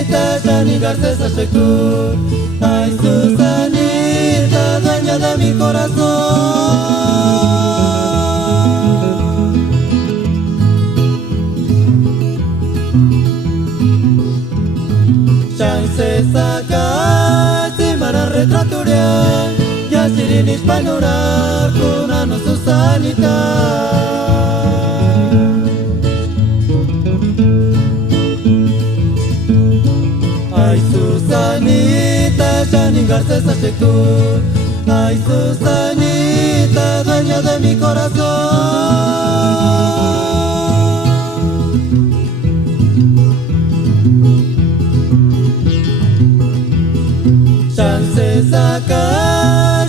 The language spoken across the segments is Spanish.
Susanita, Yani Garcés Ashektu. Ay, Susanita, dueña de mi corazón. Chance saca, simara retraturia, ya sirinis panurar, kunano Susanita. Ay, Susanita, Yani Garcés Ashektu. Ay, Susanita, dueña de mi corazón. Chance saca,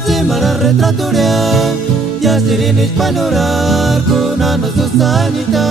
simara retraturia, ya sirinis panurar, kunano Susanita.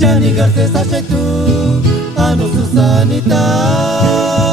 Yani Garcés Ashektu, ano Susanita.